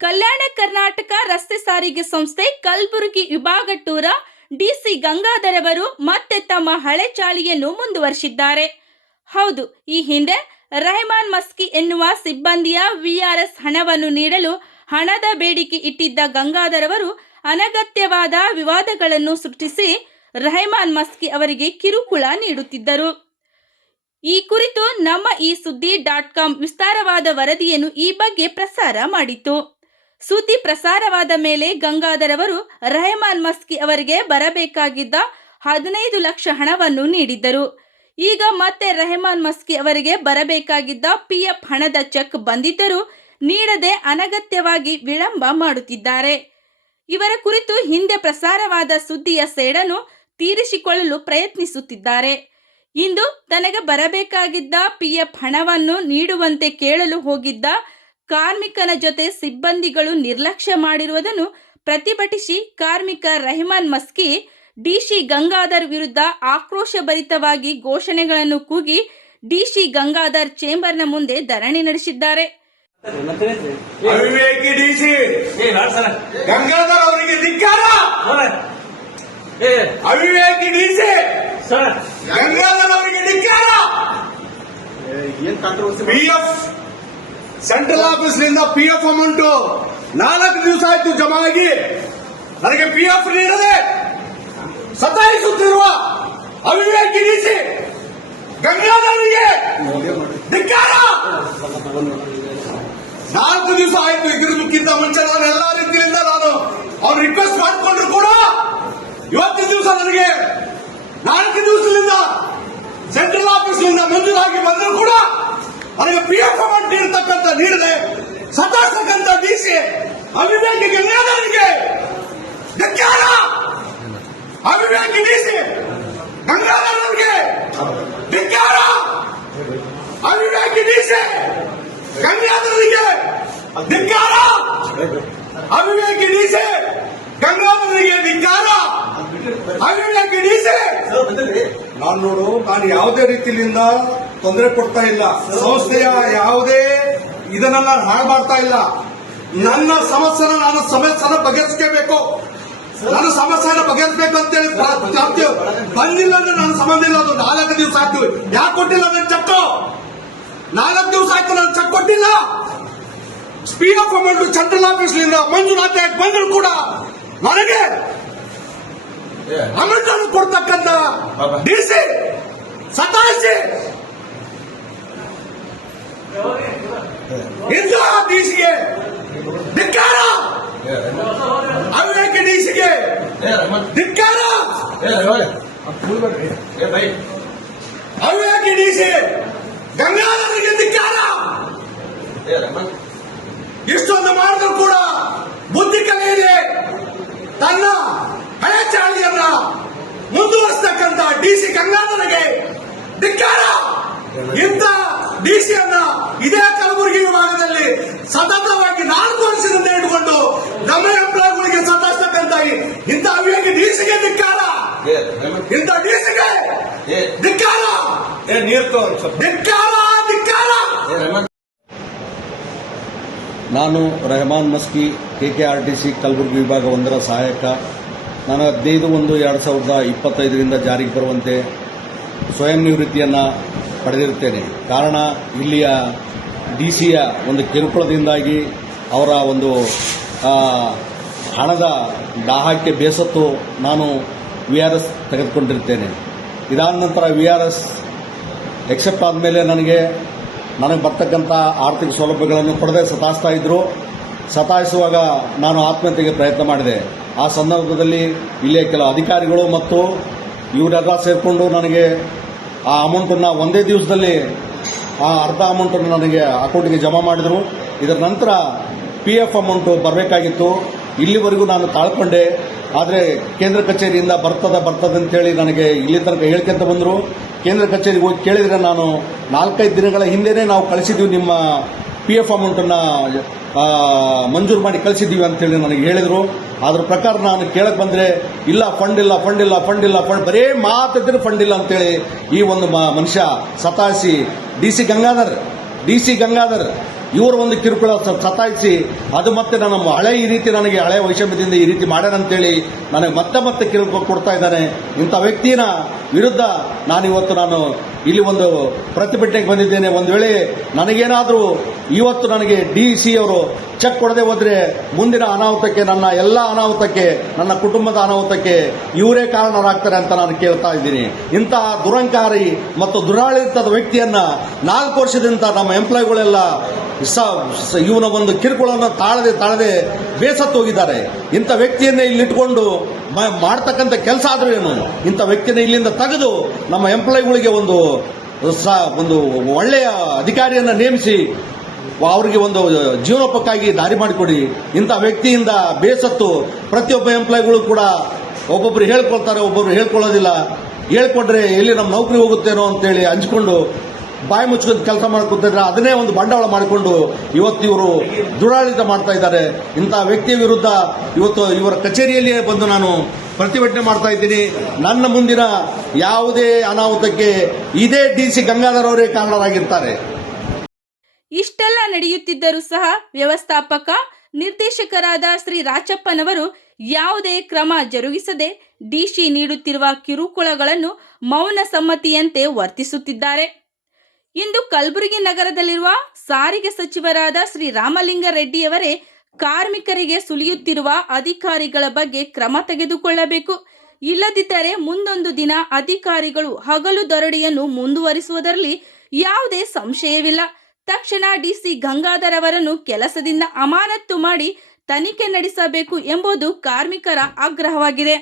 ಕಲ್ಯಾಣ ಕರ್ನಾಟಕ ರಸ್ತೆ ಸಾರಿಗೆ ಸಂಸ್ಥೆ ಕಲಬುರಗಿ ವಿಭಾಗ ಟೂರ ಡಿಸಿ ಗಂಗಾಧರ್ ಅವರು ಮತ್ತೆ ತಮ್ಮ ಹಳೆ ಚಾಳಿಯನ್ನು ಮುಂದುವರಿಸಿದ್ದಾರೆ. ಹೌದು, ಈ ಹಿಂದೆ ರೆಹಮಾನ್ ಮಸ್ಕಿ ಎನ್ನುವ ಸಿಬ್ಬಂದಿಯ ವಿಆರ್ಎಸ್ ಹಣವನ್ನು ನೀಡಲು ಹಣದ ಬೇಡಿಕೆ ಇಟ್ಟಿದ್ದ ಗಂಗಾಧರ್ ಅವರು ಅನಗತ್ಯವಾದ ವಿವಾದಗಳನ್ನು ಸೃಷ್ಟಿಸಿ ರೆಹಮಾನ್ ಮಸ್ಕಿ ಅವರಿಗೆ ಕಿರುಕುಳ ನೀಡುತ್ತಿದ್ದರು. ಈ ಕುರಿತು ನಮ್ಮ ಈ ಸುದ್ದಿ ಡಾಟ್ ಕಾಮ್ ವಿಸ್ತಾರವಾದ ವರದಿಯನ್ನು ಈ ಬಗ್ಗೆ ಪ್ರಸಾರ ಮಾಡಿತು. ಸುದ್ದಿ ಪ್ರಸಾರವಾದ ಮೇಲೆ ಗಂಗಾಧರ್ ಅವರು ರೆಹಮಾನ್ ಮಸ್ಕಿ ಅವರಿಗೆ ಬರಬೇಕಾಗಿದ್ದ ಹದಿನೈದು ಲಕ್ಷ ಹಣವನ್ನು ನೀಡಿದ್ದರು. ಈಗ ಮತ್ತೆ ರೆಹಮಾನ್ ಮಸ್ಕಿ ಅವರಿಗೆ ಬರಬೇಕಾಗಿದ್ದ ಪಿಎಫ್ ಹಣದ ಚೆಕ್ ಬಂದಿದ್ದರೂ ನೀಡದೆ ಅನಗತ್ಯವಾಗಿ ವಿಳಂಬ ಮಾಡುತ್ತಿದ್ದಾರೆ. ಇವರ ಕುರಿತು ಹಿಂದೆ ಪ್ರಸಾರವಾದ ಸುದ್ದಿಯ ಸೇಡನ್ನು ತೀರಿಸಿಕೊಳ್ಳಲು ಪ್ರಯತ್ನಿಸುತ್ತಿದ್ದಾರೆ. ಇಂದು ತನಗೆ ಬರಬೇಕಾಗಿದ್ದ ಪಿಎಫ್ ಹಣವನ್ನು ನೀಡುವಂತೆ ಕೇಳಲು ಹೋಗಿದ್ದ ಕಾರ್ಮಿಕನ ಜೊತೆ ಸಿಬ್ಬಂದಿಗಳು ನಿರ್ಲಕ್ಷ್ಯ ಮಾಡಿರುವುದನ್ನು ಪ್ರತಿಭಟಿಸಿ ಕಾರ್ಮಿಕ ರೆಹಮಾನ್ ಮಸ್ಕಿ ಡಿಶಿ ಗಂಗಾಧರ್ ವಿರುದ್ಧ ಆಕ್ರೋಶಭರಿತವಾಗಿ ಘೋಷಣೆಗಳನ್ನು ಕೂಗಿ ಡಿಶಿ ಗಂಗಾಧರ್ ಚೇಂಬರ್ನ ಮುಂದೆ ಧರಣಿ ನಡೆಸಿದ್ದಾರೆ. ಅವಿವೇಕಿ ಡಿಸಿ ಏ ನಾಡ್ ಸರ ಗಂಗಾಧರ್ ಅವರಿಗೆ ಧಿಕ್ಕಾರ! ಏ ಅವಿವೇಕಿ ಡಿಸಿ ಸರ್ ಗಂಗಾಧರ್ ಅವರಿಗೆ ಧಿಕ್ಕಾರ! ಏನ್ ಕಾಂಟ್ರವರ್ಸಿ ಪಿಎಫ್ ಸೆಂಟ್ರಲ್ ಆಫೀಸ್ನಿಂದ ಪಿಎಫ್ ಅಮೌಂಟ್ ನಾಲ್ಕು ದಿವಸ ಆಯ್ತು ಜಮಾ ಆಗಿ ನನಗೆ ಪಿಎಫ್ ನೀಡದೆ ಸತಾಯಿಸುತ್ತಿರುವ ಅವಿವೇಕ್ ಡಿಸಿ ಗಂಗಾಧರಿಗೆ ಧಿಕ್ಕಾರ. ನಾಲ್ಕು ದಿವಸ ಆಯ್ತು ಇದಕ್ಕಿಂತ ಮುಂಚೆ ನಾನು ಎಲ್ಲಾ ರೀತಿಯಿಂದ ನಾನು ಅವ್ರು ರಿಕ್ವೆಸ್ಟ್ ಮಾಡಿಕೊಂಡ್ರು ಕೂಡ ಇವತ್ತಿನ ದಿವಸ ನನಗೆ ನಾಲ್ಕು ದಿವಸದಿಂದ ಸೆಂಟ್ರಲ್ ಆಫೀಸ್ನಿಂದ ಮಂಜೂರಾಗಿ ಬಂದರೂ ಕೂಡ ನನಗೆ ಪಿ ಎಫ್ ಅಮೌಂಟ್ ನೀಡತಕ್ಕಂತ ನೀಡದೆ ಸತಾಯಿಸ್ತಕ್ಕಂಥ ಡಿಸಿ ಅವಿವೇಕಿ ಗಂಗಾಧರಿಗೆ ಧಿಕ್ಕಾರ ಅವಿವೇಕಿ ಡಿಸಿ ಗಂಗಾಧರರಿಗೆ ಧಿಕ್ಕಾರ ಡಿಸಿ ಗಂಗಾಧರರಿಗೆ ಧಿಕ್ಕಾರ. ಅವಿವೇಕಿ ಡಿಸಿ ಗಂಗಾಧರರಿಗೆ ಧಿಕ್ಕಾರ. ಅವಿವೇಕಿ ಡಿಸಿ ನಾನು ನೋಡು, ನಾನು ಯಾವುದೇ ರೀತಿಯಿಂದ ತೊಂದರೆ ಕೊಡ್ತಾ ಇಲ್ಲ. ಸಂಸ್ಥೆಯ ಯಾವುದೇ ಇದನ್ನೆಲ್ಲ ಹಾಳು ಮಾಡ್ತಾ ಇಲ್ಲ. ನನ್ನ ಸಮಸ್ಯೆನ ನಾನು ಸಮಸ್ಯೆನ ಬಗೆಹರಿಸ್ಕೋಬೇಕು. ನನ್ನ ಸಮಸ್ಯೆನ ಬಗೆಹರಿಸಬೇಕು ಅಂತೇಳಿ ಬಂದಿಲ್ಲ ಅಂದ್ರೆ ನನ್ನ ಸಂಬಂಧ ಇಲ್ಲ, ಅದು ನಾಲ್ಕು ದಿವಸ ಆಗ್ತೀವಿ. ಯಾಕೆ ಕೊಟ್ಟಿಲ್ಲ ನನ್ನ ಚಕ್ಕು ನಾಲ್ಕು ದಿವಸ ಆಯ್ತು ನಾನು ಚೆಕ್ ಕೊಟ್ಟಿಲ್ಲ. ಸ್ಪೀಡ್ ಆಫ್ ಅಮೌಂಟ್ ಸೆಂಟ್ರಲ್ ಆಫೀಸ್ನಿಂದ ಮಂಜುನಾಥ್ ಆಯ್ತು ಬಂದ್ರು ಕೂಡ ನನಗೆ ಅಮೃತ ಕೊಡ್ತಕ್ಕಂತ ಡಿಸಿ ಸತಾಯಿಸಿ. ಇಂತಹ ಡಿಸಿಗೆ ಧಿಕ್ಕಾರ. ಅವಿವೇಕ ಡಿಸಿಗೆ ಏ ರಮನ್ ಧಿಕ್ಕಾರ. ಅವಿವೇಕ ಡಿಸಿ ಗಂಗಾಧರಿಗೆ ಇಷ್ಟೊಂದು ಮಾಡಿದ್ರು ಕೂಡ ಬುದ್ಧಿ ಕಲಿಯಿದೆ ತನ್ನ ಹಳೆ ಚಾಳಿಯನ್ನ ಮುಂದುವರಿಸತಕ್ಕಂತ ಡಿಸಿ ಗಂಗಾಧರಗೆ ಧಿಕ್ಕಾರ. ಇಂಥ ಡಿಸಿಯನ್ನ ಇದೇ ಕಲಬುರಗಿ ವಿಭಾಗದಲ್ಲಿ ಸತತವಾಗಿ ನಾಲ್ಕು ವರ್ಷದಿಂದ ಇಟ್ಕೊಂಡು ನಮ್ಮ ಎಂಪ್ಲಾಯ್ಗಳಿಗೆ ಸತಾಯಿಸ್ತಕ್ಕಂತ ಇಂಥ ಡಿ ಡಿಸಿಗೆ ಧಿಕ್ಕಾರ. ಇಂತ ಇಂಥ ಡಿಸಿಗೆ ಏ ಧಿಕ್ಕಾರ. ಧಿಕ್ಕಾರ ಧಿಕ್ಕಾರ. ನಾನು Rehman Maski K K R T C Kalaburagi ವಿಭಾಗ ಒಂದರ ಸಹಾಯಕ. ನಾನು ಹದಿನೈದು ಒಂದು ಎರಡು ಸಾವಿರದ ಇಪ್ಪತ್ತೈದರಿಂದ ಜಾರಿಗೆ ಬರುವಂತೆ ಸ್ವಯಂ ನಿವೃತ್ತಿಯನ್ನು ಪಡೆದಿರುತ್ತೇನೆ. ಕಾರಣ, ಇಲ್ಲಿಯ ಡಿ ಸಿಯ ಒಂದು ಕಿರುಕುಳದಿಂದಾಗಿ ಅವರ ಒಂದು ಹಣದ ದಾಹಕ್ಕೆ ಬೇಸತ್ತು ನಾನು ವಿ ಆರ್ ಎಸ್ ತೆಗೆದುಕೊಂಡಿರ್ತೇನೆ ಇದಾದ ನಂತರ ವಿ ಆರ್ ಎಸ್ ಎಕ್ಸೆಪ್ಟ್ ಆದಮೇಲೆ ನನಗೆ ನನಗೆ ಬರ್ತಕ್ಕಂಥ ಆರ್ಥಿಕ ಸೌಲಭ್ಯಗಳನ್ನು ಕೊಡದೆ ಸತಾಯಿಸ್ತಾ ಇದ್ದರು ಸತಾಯಿಸುವಾಗ ನಾನು ಆತ್ಮಹತ್ಯೆಗೆ ಪ್ರಯತ್ನ ಮಾಡಿದೆ. ಆ ಸಂದರ್ಭದಲ್ಲಿ ಇಲ್ಲಿಯ ಕೆಲವು ಅಧಿಕಾರಿಗಳು ಮತ್ತು ಇವರೆಲ್ಲ ಸೇರಿಕೊಂಡು ನನಗೆ ಆ ಅಮೌಂಟನ್ನು ಒಂದೇ ದಿವಸದಲ್ಲಿ ಆ ಅರ್ಧ ಅಮೌಂಟನ್ನು ನನಗೆ ಅಕೌಂಟಿಗೆ ಜಮಾ ಮಾಡಿದರು. ಇದರ ನಂತರ ಪಿ ಎಫ್ ಅಮೌಂಟು ಬರಬೇಕಾಗಿತ್ತು. ಇಲ್ಲಿವರೆಗೂ ನಾನು ತಾಳ್ಕೊಂಡೆ. ಆದರೆ ಕೇಂದ್ರ ಕಚೇರಿಯಿಂದ ಬರ್ತದ ಬರ್ತದೆ ಅಂತೇಳಿ ನನಗೆ ಇಲ್ಲಿ ತನಕ ಹೇಳ್ಕೊಂತ ಬಂದರು. ಕೇಂದ್ರ ಕಚೇರಿಗೆ ಹೋಗಿ ಕೇಳಿದ್ರೆ ನಾನು ನಾಲ್ಕೈದು ದಿನಗಳ ಹಿಂದೆಯೇ ನಾವು ಕಳಿಸಿದ್ದೀವಿ ನಿಮ್ಮ ಪಿ ಎಫ್ ಅಮೌಂಟನ್ನು ಮಂಜೂರು ಮಾಡಿ ಕಳಿಸಿದ್ದೀವಿ ಅಂತೇಳಿ ನನಗೆ ಹೇಳಿದರು. ಅದ್ರ ಪ್ರಕಾರ ನಾನು ಕೇಳಕ್ಕೆ ಬಂದರೆ, ಇಲ್ಲ ಫಂಡ್ ಇಲ್ಲ ಫಂಡ್ ಇಲ್ಲ ಫಂಡ್ ಇಲ್ಲ ಫಂಡ್ ಬರೇ ಮಾತಿದ್ರೆ ಫಂಡ್ ಇಲ್ಲ ಅಂತೇಳಿ ಈ ಒಂದು ಮನುಷ್ಯ ಸತಾಯಿಸಿ D C Gangadhar, D C Gangadhar ಇವರ ಒಂದು ಕಿರುಕುಳ ಸತಾಯಿಸಿ, ಅದು ಮತ್ತೆ ನನ್ನ ಹಳೆ ಈ ರೀತಿ ನನಗೆ ಹಳೆ ವೈಷಮ್ಯದಿಂದ ಈ ರೀತಿ ಮಾಡ್ಯಾನಂತೇಳಿ ನನಗೆ ಮತ್ತೆ ಮತ್ತೆ ಕಿರುಕುಳ ಕೊಡ್ತಾ ಇದ್ದಾನೆ. ಇಂಥ ವ್ಯಕ್ತಿನ ವಿರುದ್ಧ ನಾನು ಇವತ್ತು ನಾನು ಇಲ್ಲಿ ಒಂದು ಪ್ರತಿಭಟನೆಗೆ ಬಂದಿದ್ದೇನೆ. ಒಂದು ವೇಳೆ ನನಗೇನಾದರೂ ಇವತ್ತು ನನಗೆ ಡಿ ಸಿ ಅವರು ಚೆಕ್ ಕೊಡದೆ ಹೋದರೆ ಮುಂದಿನ ಅನಾಹುತಕ್ಕೆ, ನನ್ನ ಎಲ್ಲ ಅನಾಹುತಕ್ಕೆ, ನನ್ನ ಕುಟುಂಬದ ಅನಾಹುತಕ್ಕೆ ಇವರೇ ಕಾರಣರಾಗ್ತಾರೆ ಅಂತ ನಾನು ಕೇಳ್ತಾ ಇದ್ದೀನಿ. ಇಂತಹ ದುರಂಕಾರಿ ಮತ್ತು ದುರಾಳಿತದ ವ್ಯಕ್ತಿಯನ್ನ ನಾಲ್ಕು ವರ್ಷದಿಂದ ನಮ್ಮ ಎಂಪ್ಲಾಯ್ಗಳೆಲ್ಲ ಇವನ ಒಂದು ಕಿರುಕುಳವನ್ನು ತಾಳದೆ ತಾಳದೆ ಬೇಸತ್ತು ಹೋಗಿದ್ದಾರೆ ಇಂಥ ವ್ಯಕ್ತಿಯನ್ನೇ ಇಲ್ಲಿಟ್ಕೊಂಡು ಮಾಡ್ತಕ್ಕಂಥ ಕೆಲಸ ಆದರೂ ಏನು? ಇಂಥ ವ್ಯಕ್ತಿನ ಇಲ್ಲಿಂದ ತೆಗೆದು ನಮ್ಮ ಎಂಪ್ಲಾಯಿಗಳಿಗೆ ಒಂದು ಒಂದು ಒಳ್ಳೆಯ ಅಧಿಕಾರಿಯನ್ನ ನೇಮಿಸಿ, ಅವರಿಗೆ ಒಂದು ಜೀವನೋಪಕ್ಕಾಗಿ ದಾರಿ ಮಾಡಿಕೊಡಿ. ಇಂಥ ವ್ಯಕ್ತಿಯಿಂದ ಬೇಸತ್ತು ಪ್ರತಿಯೊಬ್ಬ ಎಂಪ್ಲಾಯಿಗಳು ಕೂಡ ಒಬ್ಬೊಬ್ರು ಹೇಳ್ಕೊಳ್ತಾರೆ, ಒಬ್ಬೊಬ್ರು ಹೇಳ್ಕೊಳ್ಳೋದಿಲ್ಲ. ಹೇಳ್ಕೊಂಡ್ರೆ ಎಲ್ಲಿ ನಮ್ಮ ನೌಕರಿ ಹೋಗುತ್ತೇನೋ ಅಂತೇಳಿ ಹಂಚ್ಕೊಂಡು ಬಾಯಿ ಮುಚ್ಕೊಂಡು ಕೆಲಸ ಮಾಡ್ಕೊತಿದ್ರೆ ಅದನ್ನೇ ಒಂದು ಬಂಡವಾಳ ಮಾಡಿಕೊಂಡು ಇವತ್ತು ಇವರು ದುರಾಡಳಿತ ಮಾಡ್ತಾ ಇದ್ದಾರೆ. ಇಂಥ ವ್ಯಕ್ತಿಯ ವಿರುದ್ಧ ಇವತ್ತು ಇವರ ಕಚೇರಿಯಲ್ಲಿಯೇ ಬಂದು ನಾನು ಪ್ರತಿಭಟನೆ ಮಾಡ್ತಾ ಇದ್ದೀನಿ. ನನ್ನ ಮುಂದಿನ ಯಾವುದೇ ಅನಾಹುತಕ್ಕೆ ಇದೇ ಡಿ ಸಿ ಗಂಗಾಧರ್ ಅವರೇ ಕಾರಣರಾಗಿರ್ತಾರೆ. ಇಷ್ಟೆಲ್ಲ ನಡೆಯುತ್ತಿದ್ದರೂ ಸಹ ವ್ಯವಸ್ಥಾಪಕ, ನಿರ್ದೇಶಕರಾದ ಶ್ರೀ ರಾಚಪ್ಪನವರು ಯಾವುದೇ ಕ್ರಮ ಜರುಗಿಸದೆ ಡಿಸಿ ನೀಡುತ್ತಿರುವ ಕಿರುಕುಳಗಳನ್ನು ಮೌನ ಸಮ್ಮತಿಯಂತೆ ವರ್ತಿಸುತ್ತಿದ್ದಾರೆ. ಇಂದು ಕಲಬುರಗಿ ನಗರದಲ್ಲಿರುವ ಸಾರಿಗೆ ಸಚಿವರಾದ ಶ್ರೀ ರಾಮಲಿಂಗಾರೆಡ್ಡಿಯವರೇ ಕಾರ್ಮಿಕರಿಗೆ ಸುಲಿಯುತ್ತಿರುವ ಅಧಿಕಾರಿಗಳ ಬಗ್ಗೆ ಕ್ರಮ ತೆಗೆದುಕೊಳ್ಳಬೇಕು. ಇಲ್ಲದಿದ್ದರೆ ಮುಂದೊಂದು ದಿನ ಅಧಿಕಾರಿಗಳು ಹಗಲು ದರೋಡೆಯನ್ನು ಮುಂದುವರಿಸುವುದರಲ್ಲಿ ಯಾವುದೇ ಸಂಶಯವಿಲ್ಲ. ತಕ್ಷಣ ಡಿಸಿ ಗಂಗಾಧರ್ ಅವರನ್ನು ಕೆಲಸದಿಂದ ಅಮಾನತ್ತು ಮಾಡಿ ತನಿಖೆ ನಡೆಸಬೇಕು ಎಂಬುದು ಕಾರ್ಮಿಕರ ಆಗ್ರಹವಾಗಿದೆ.